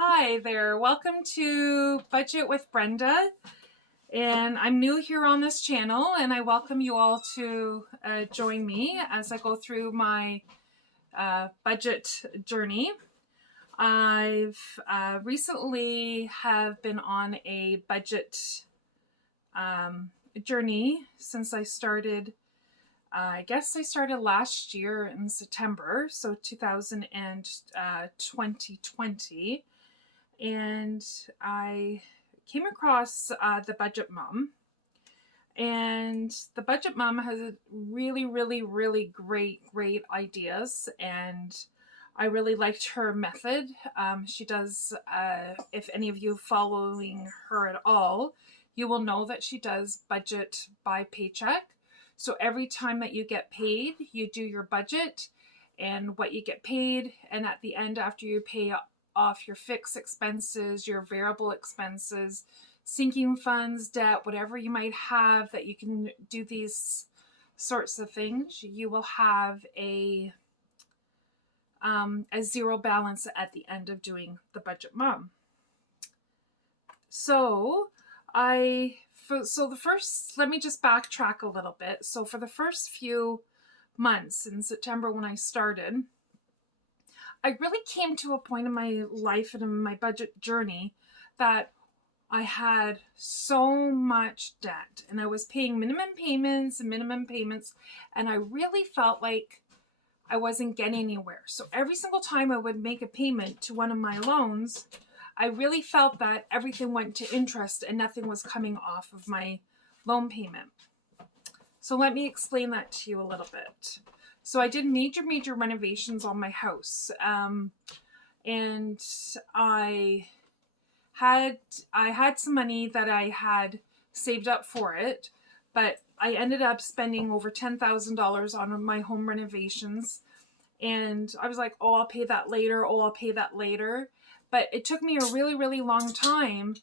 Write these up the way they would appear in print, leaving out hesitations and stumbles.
Hi there, welcome to Budget with Brenda. And I'm new here on this channel, and I welcome you all to join me as I go through my budget journey. I've recently have been on a budget journey since I started. I guess I started last year in September, so 2020. And I came across the Budget Mom. And the Budget Mom has really great ideas. And I really liked her method. She does, if any of you following her at all, you will know that she does budget by paycheck. So every time that you get paid, you do your budget and what you get paid. And at the end, after you pay off your fixed expenses, your variable expenses, sinking funds, debt, whatever you might have that you can do these sorts of things, you will have a zero balance at the end of doing the Budget Mom. Let me just backtrack a little bit. So for the first few months in September when I started, I really came to a point in my life and in my budget journey that I had so much debt and I was paying minimum payments, and I really felt like I wasn't getting anywhere. So every single time I would make a payment to one of my loans, I really felt that everything went to interest and nothing was coming off of my loan payment. So let me explain that to you a little bit. So I did major renovations on my house. And I had some money that I had saved up for it, but I ended up spending over $10,000 on my home renovations. And I was like, oh, I'll pay that later. Oh, I'll pay that later. But it took me a really long time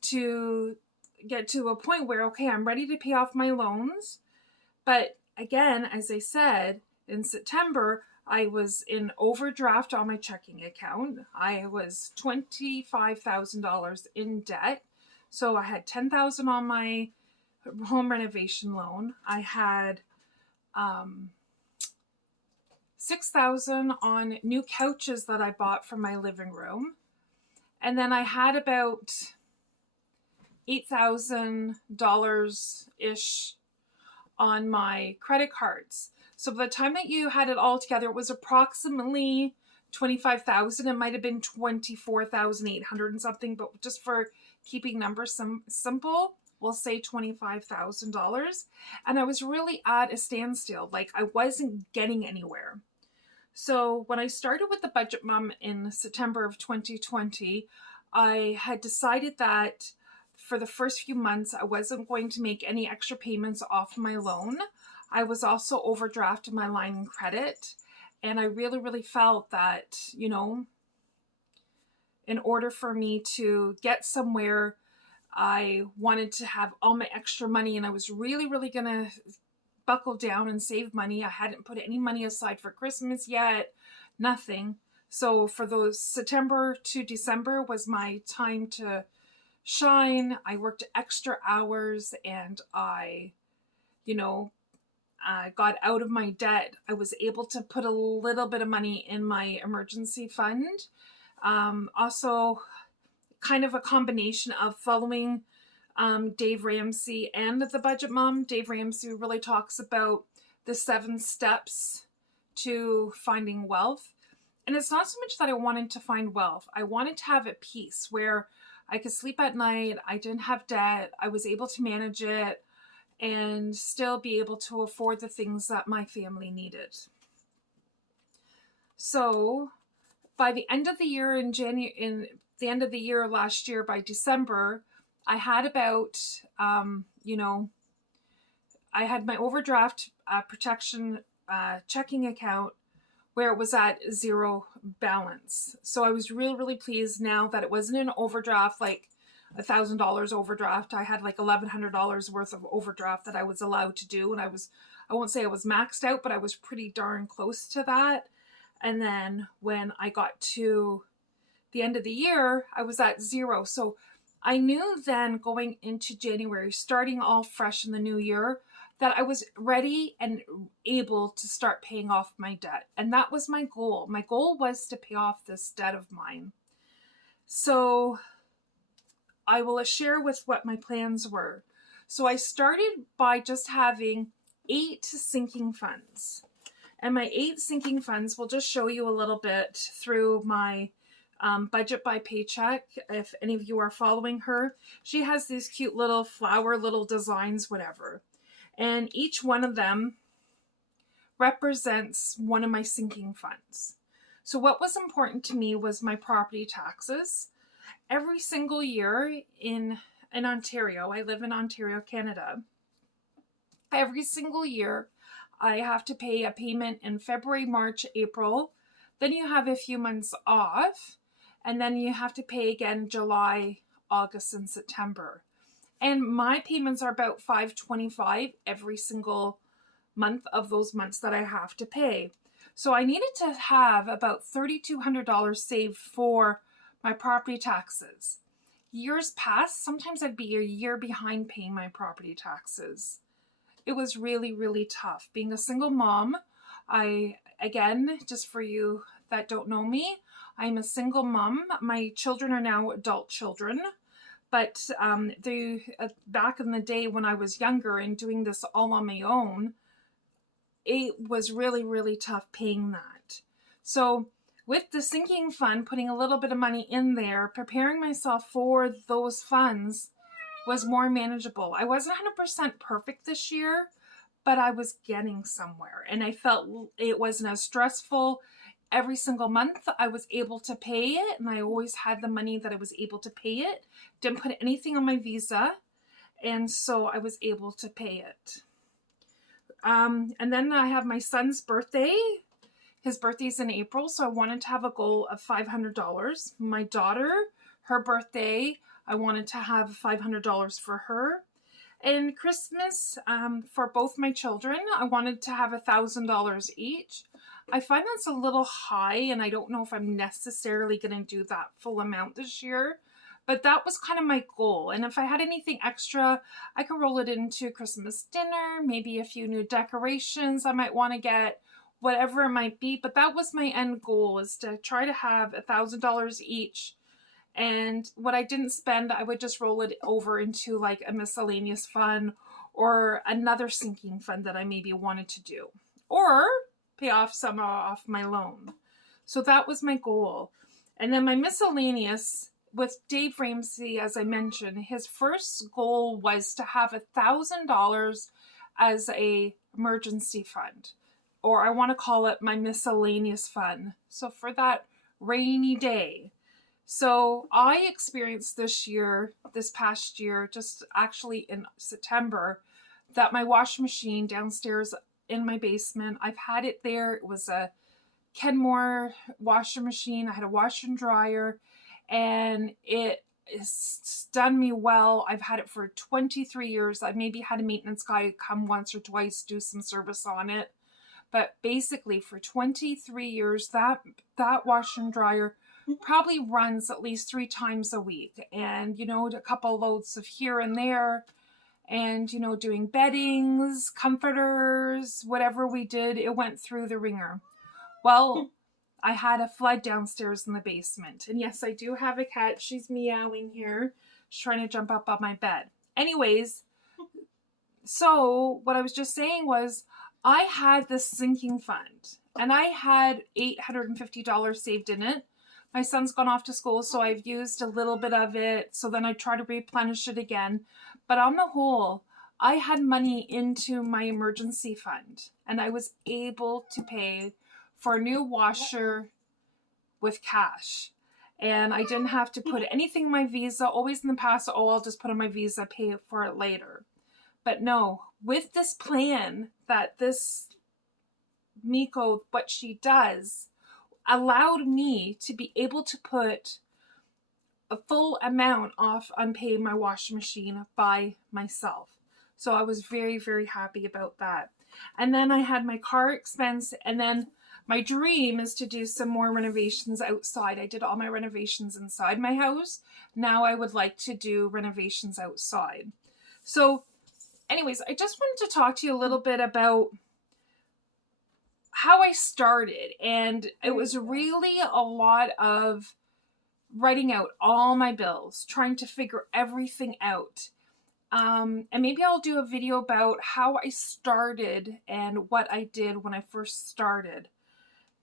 to get to a point where, okay, I'm ready to pay off my loans. But again, as I said, in September, I was in overdraft on my checking account. I was $25,000 in debt. So I had $10,000 on my home renovation loan. I had $6,000 on new couches that I bought for my living room. And then I had about $8,000-ish on my credit cards. So by the time that you had it all together, it was approximately $25,000. It might have been $24,800 and something, but just for keeping numbers simple, we'll say $25,000. And I was really at a standstill. Like I wasn't getting anywhere. So when I started with the Budget Mom in September of 2020, I had decided that for the first few months, I wasn't going to make any extra payments off my loan. I was also overdrafted my line of credit. And I really felt that, in order for me to get somewhere, I wanted to have all my extra money, and I was really going to buckle down and save money. I hadn't put any money aside for Christmas yet, nothing. So for those September to December was my time to shine. I worked extra hours and I got out of my debt. I was able to put a little bit of money in my emergency fund. Also, kind of a combination of following Dave Ramsey and the Budget Mom. Dave Ramsey really talks about the 7 steps to finding wealth. And it's not so much that I wanted to find wealth. I wanted to have a peace where I could sleep at night. I didn't have debt. I was able to manage it and still be able to afford the things that my family needed. So by the end of the year last year, by December, I had about, I had my overdraft protection checking account where it was at zero balance. So I was really pleased now that it wasn't an overdraft, like $1,000 overdraft. I had like $1,100 worth of overdraft that I was allowed to do. And I won't say I was maxed out, but I was pretty darn close to that. And then when I got to the end of the year, I was at zero. So I knew then going into January, starting all fresh in the new year, that I was ready and able to start paying off my debt. And that was my goal. My goal was to pay off this debt of mine. So I will share with what my plans were. So I started by just having 8 sinking funds. And my 8 sinking funds will just show you a little bit through my Budget by Paycheck. If any of you are following her, she has these cute little flower, little designs, whatever. And each one of them represents one of my sinking funds. So what was important to me was my property taxes. Every single year in Ontario, I live in Ontario, Canada. Every single year, I have to pay a payment in February, March, April. Then you have a few months off, and then you have to pay again July, August, and September. And my payments are about $525 every single month of those months that I have to pay. So I needed to have about $3,200 saved for my property taxes. Years past, sometimes I'd be a year behind paying my property taxes. It was really, really tough. Being a single mom, again, just for you that don't know me, I'm a single mom. My children are now adult children. But back in the day when I was younger and doing this all on my own, it was really, really tough paying that. So with the sinking fund, putting a little bit of money in there, preparing myself for those funds was more manageable. I wasn't 100% perfect this year, but I was getting somewhere. And I felt it wasn't as stressful. Every single month I was able to pay it, and I always had the money that I was able to pay it. Didn't put anything on my visa, and so I was able to pay it. And then I have my son's birthday. His birthday's in April, so I wanted to have a goal of $500. My daughter, her birthday, I wanted to have $500 for her. And Christmas, for both my children, I wanted to have $1,000 each. I find that's a little high, and I don't know if I'm necessarily going to do that full amount this year, but that was kind of my goal. And if I had anything extra, I could roll it into Christmas dinner, maybe a few new decorations I might want to get, whatever it might be. But that was my end goal, is to try to have $1,000 each. And what I didn't spend, I would just roll it over into like a miscellaneous fund or another sinking fund that I maybe wanted to do, or pay off some off my loan. So that was my goal. And then my miscellaneous with Dave Ramsey, as I mentioned, his first goal was to have $1,000 as a emergency fund, or I want to call it my miscellaneous fund. So for that rainy day. So I experienced this past year, just actually in September, that my washing machine downstairs in my basement, I've had it there. It was a Kenmore washing machine. I had a washer and dryer, and it has done me well. I've had it for 23 years. I've maybe had a maintenance guy come once or twice, do some service on it. But basically for 23 years, that washer and dryer probably runs at least 3 times a week. And, a couple loads of here and there. And, doing beddings, comforters, whatever we did, it went through the ringer. Well, I had a flood downstairs in the basement. And yes, I do have a cat. She's meowing here. She's trying to jump up on my bed. Anyways, so what I was just saying was I had this sinking fund, and I had $850 saved in it. My son's gone off to school, so I've used a little bit of it. So then I try to replenish it again. But on the whole, I had money into my emergency fund, and I was able to pay for a new washer with cash. And I didn't have to put anything in my Visa. Always in the past, I'll just put on my Visa, pay for it later. But no, with this plan that this Miko, what she does, allowed me to be able to put a full amount off on paying my washing machine by myself. So I was very, very happy about that. And then I had my car expense, and then My dream is to do some more renovations outside. I did all my renovations inside my house. Now I would like to do renovations outside. So anyways, I just wanted to talk to you a little bit about how I started. And it was really a lot of writing out all my bills, trying to figure everything out. And maybe I'll do a video about how I started and what I did when I first started.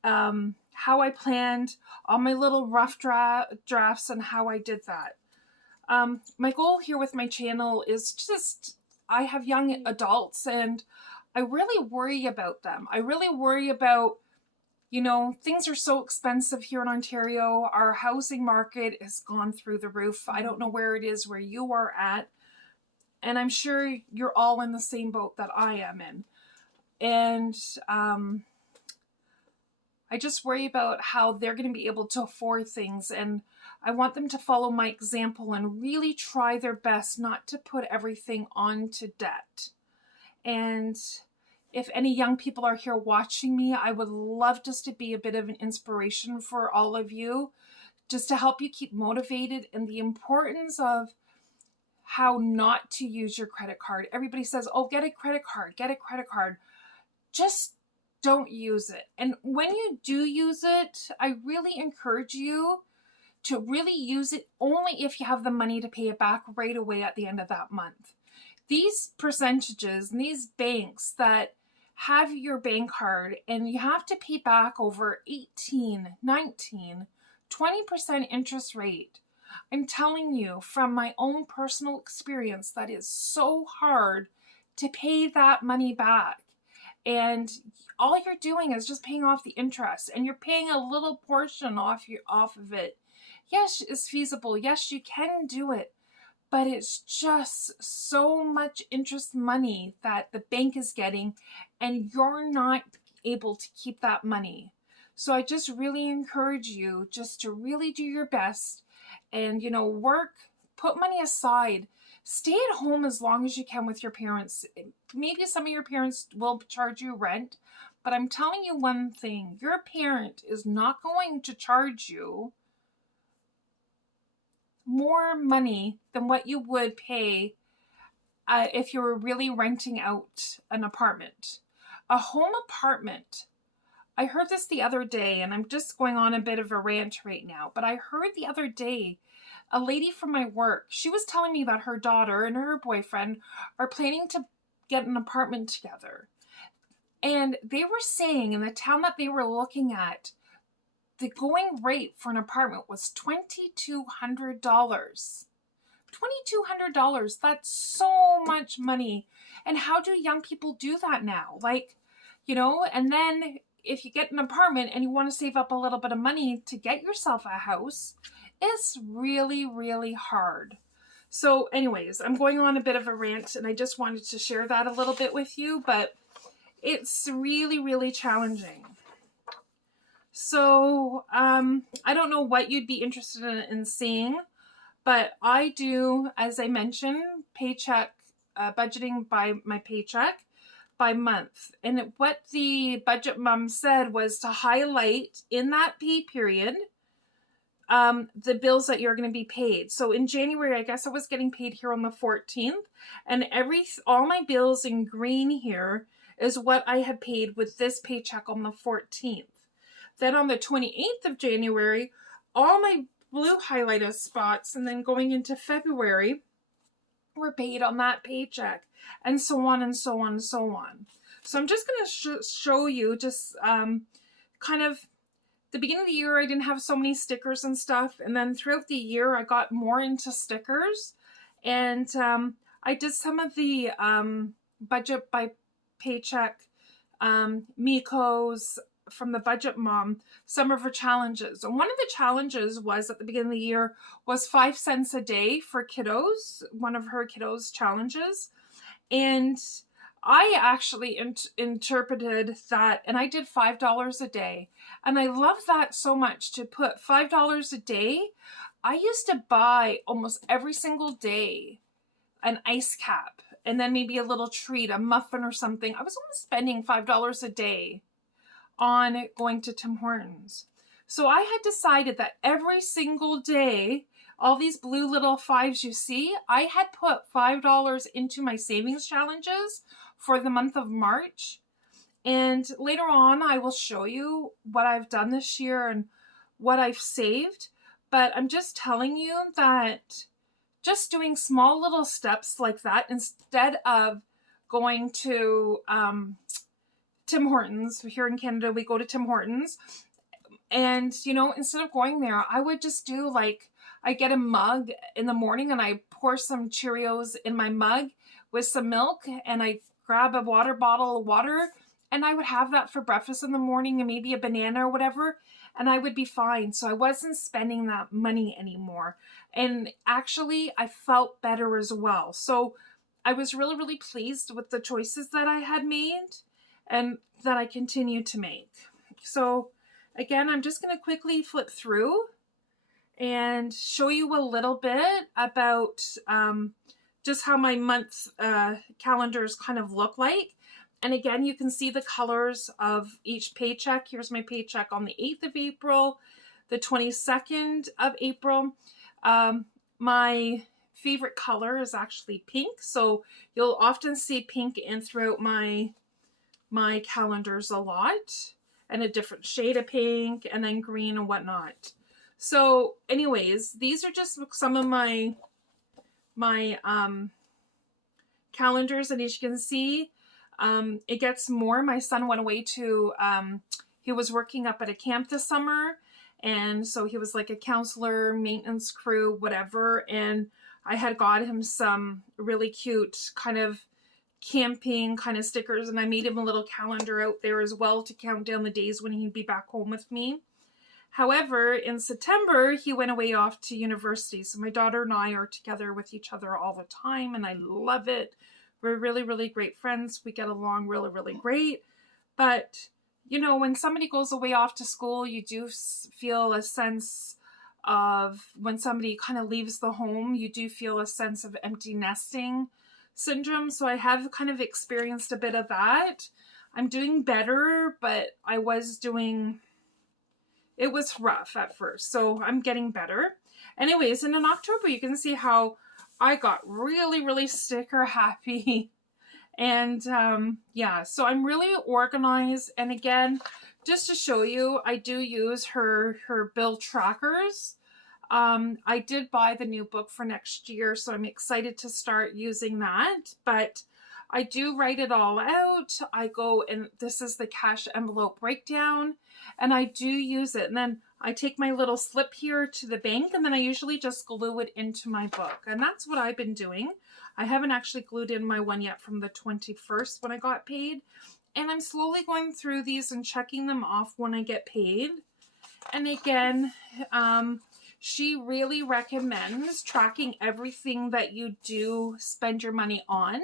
How I planned all my little rough drafts and how I did that. My goal here with my channel is just, I have young adults and I really worry about them. I really worry about, you know, things are so expensive here in Ontario. Our housing market has gone through the roof. I don't know where it is where you are at. And I'm sure you're all in the same boat that I am in. And I just worry about how they're going to be able to afford things. And I want them to follow my example and really try their best not to put everything onto debt. And if any young people are here watching me, I would love just to be a bit of an inspiration for all of you, just to help you keep motivated, and the importance of how not to use your credit card. Everybody says, oh, get a credit card, get a credit card. Just don't use it. And when you do use it, I really encourage you to really use it only if you have the money to pay it back right away at the end of that month. These percentages and these banks that have your bank card and you have to pay back over 18, 19, 20% interest rate. I'm telling you from my own personal experience that is so hard to pay that money back. And all you're doing is just paying off the interest, and you're paying a little portion off of it. Yes, it's feasible. Yes, you can do it. But it's just so much interest money that the bank is getting, and you're not able to keep that money. So I just really encourage you just to really do your best and, you know, work, put money aside. Stay at home as long as you can with your parents. Maybe some of your parents will charge you rent, but I'm telling you one thing, your parent is not going to charge you more money than what you would pay if you were really renting out an apartment. A home apartment, I heard this the other day, and I'm just going on a bit of a rant right now, but I heard the other day a lady from my work, she was telling me that her daughter and her boyfriend are planning to get an apartment together. And they were saying in the town that they were looking at, the going rate for an apartment was $2,200. $2,200, that's so much money. And how do young people do that now? Like, you know, and then if you get an apartment and you want to save up a little bit of money to get yourself a house, it's really, really hard. So anyways, I'm going on a bit of a rant, and I just wanted to share that a little bit with you, but it's really, really challenging. So I don't know what you'd be interested in seeing, but I do, as I mentioned, paycheck, budgeting by my paycheck by month. And what the budget mom said was to highlight in that pay period the bills that you're going to be paid. So in January, I guess I was getting paid here on the 14th, and all my bills in green here is what I had paid with this paycheck on the 14th. Then on the 28th of January, all my blue highlighted spots, and then going into February, were paid on that paycheck, and so on and so on and so on. So I'm just going to show you just kind of the beginning of the year. I didn't have so many stickers and stuff, and then throughout the year I got more into stickers, and I did some of the budget by paycheck, Miko's from the budget mom, some of her challenges. And one of the challenges was at the beginning of the year was 5 cents a day for kiddos, one of her kiddos challenges. And I actually interpreted that, and I did $5 a day. And I love that so much, to put $5 a day. I used to buy almost every single day an ice cap, and then maybe a little treat, a muffin or something. I was almost spending $5 a day on going to Tim Hortons. So I had decided that every single day, all these blue little fives you see, I had put $5 into my savings challenges for the month of March. And later on, I will show you what I've done this year and what I've saved. But I'm just telling you that just doing small little steps like that, instead of going to Tim Hortons, here in Canada, we go to Tim Hortons. And, you know, instead of going there, I would just do like, I get a mug in the morning and I pour some Cheerios in my mug with some milk, and I grab a water bottle of water, and I would have that for breakfast in the morning and maybe a banana or whatever, and I would be fine. So I wasn't spending that money anymore. And actually, I felt better as well. So I was really, really pleased with the choices that I had made and that I continue to make. So again, I'm just going to quickly flip through and show you a little bit about just how my month calendars kind of look like. And again, you can see the colors of each paycheck. Here's my paycheck on the 8th of April, the 22nd of April. My favorite color is actually pink. So you'll often see pink in throughout my calendars a lot, and a different shade of pink, and then green and whatnot. So anyways, these are just some of my calendars, and as you can see, it gets more. My son went away to, he was working up at a camp this summer, and so he was like a counselor, maintenance crew, whatever, and I had got him some really cute kind of camping kind of stickers, and I made him a little calendar out there as well to count down the days when he'd be back home with me. However, in September, he went away off to university. So my daughter and I are together with each other all the time, and I love it. We're really, really great friends. We get along really, really great. But, you know, when somebody goes away off to school, you do feel a sense of, when somebody kind of leaves the home, you do feel a sense of empty nesting syndrome. So I have kind of experienced a bit of that. I'm doing better, but it was rough at first. So I'm getting better. Anyways, and in October, you can see how I got really, really sticker happy. And yeah, so I'm really organized. And again, just to show you, I do use her bill trackers. I did buy the new book for next year, so I'm excited to start using that. But I do write it all out. I go, and this is the cash envelope breakdown, and I do use it. And then I take my little slip here to the bank, and then I usually just glue it into my book. And that's what I've been doing. I haven't actually glued in my one yet from the 21st when I got paid. And I'm slowly going through these and checking them off when I get paid. And again, she really recommends tracking everything that you do spend your money on,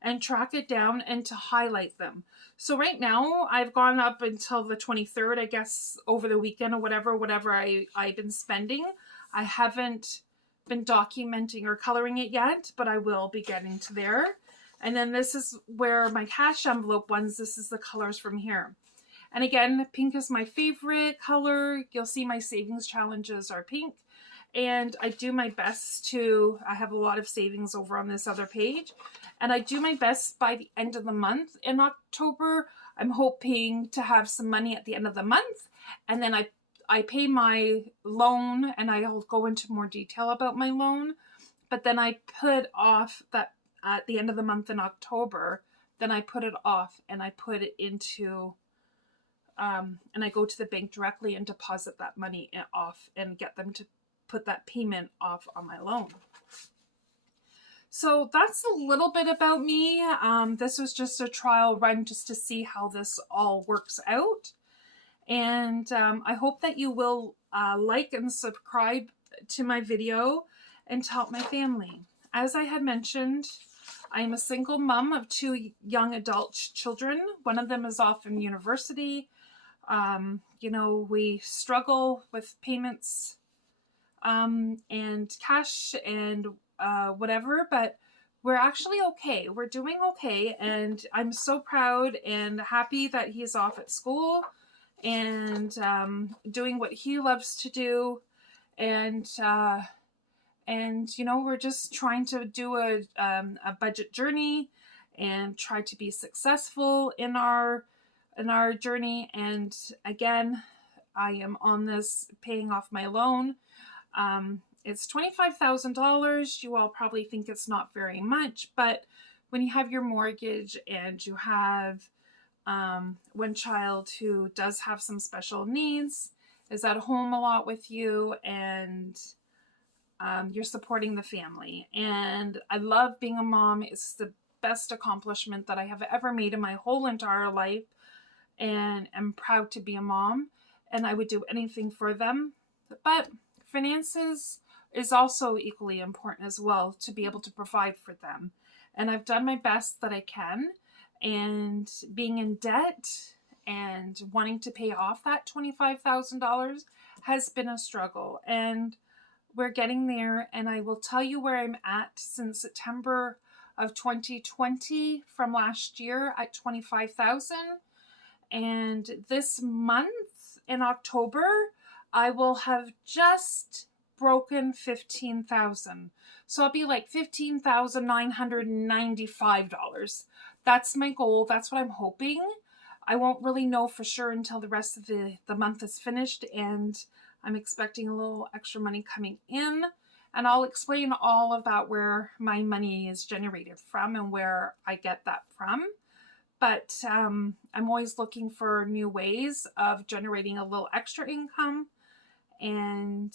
and track it down and to highlight them. So right now I've gone up until the 23rd, I guess, over the weekend or whatever I've been spending. I haven't been documenting or coloring it yet, but I will be getting to there. And then this is where my cash envelope ones, this is the colors from here. And again, pink is my favorite color. You'll see my savings challenges are pink. And I do my best I have a lot of savings over on this other page. And I do my best by the end of the month. In October, I'm hoping to have some money at the end of the month. And then I pay my loan, and I'll go into more detail about my loan. But then I put off that at the end of the month in October, then I put it off and I put it into, and I go to the bank directly and deposit that money off and get them to put that payment off on my loan. So that's a little bit about me. This was just a trial run just to see how this all works out. And I hope that you will like and subscribe to my video and to help my family. As I had mentioned, I am a single mom of 2 young adult children. One of them is off in university. You know, we struggle with payments and cash and whatever, but we're actually okay. We're doing okay, and I'm so proud and happy that he's off at school. and doing what he loves to do. And you know, we're just trying to do a budget journey and try to be successful in our journey. And again, I am on this paying off my loan. It's $25,000. You all probably think it's not very much, but when you have your mortgage and you have one child who does have some special needs, is at home a lot with you, and you're supporting the family. And I love being a mom. It's the best accomplishment that I have ever made in my whole entire life, and I'm proud to be a mom, and I would do anything for them. But finances is also equally important as well, to be able to provide for them. And I've done my best that I can, and being in debt and wanting to pay off that $25,000 has been a struggle, and we're getting there. And I will tell you where I'm at since September of 2020 from last year at 25,000. And this month in October, I will have just broken 15,000. So I'll be like $15,995. That's my goal. That's what I'm hoping. I won't really know for sure until the rest of the month is finished, and I'm expecting a little extra money coming in. And I'll explain all of that, where my money is generated from and where I get that from. But I'm always looking for new ways of generating a little extra income. And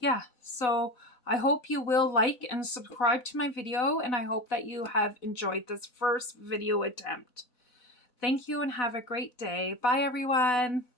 yeah, so I hope you will like and subscribe to my video, and I hope that you have enjoyed this first video attempt. Thank you and have a great day. Bye, everyone.